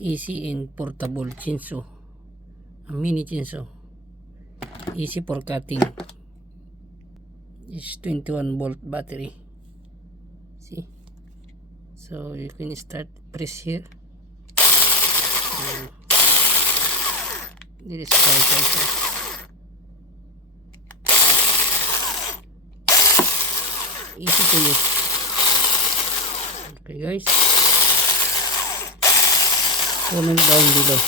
easy and portable chainsaw, a mini chainsaw, easy for cutting. Is 21 volt battery. See, so you can start, press here, this is easy to use. Okay guys, comment down below.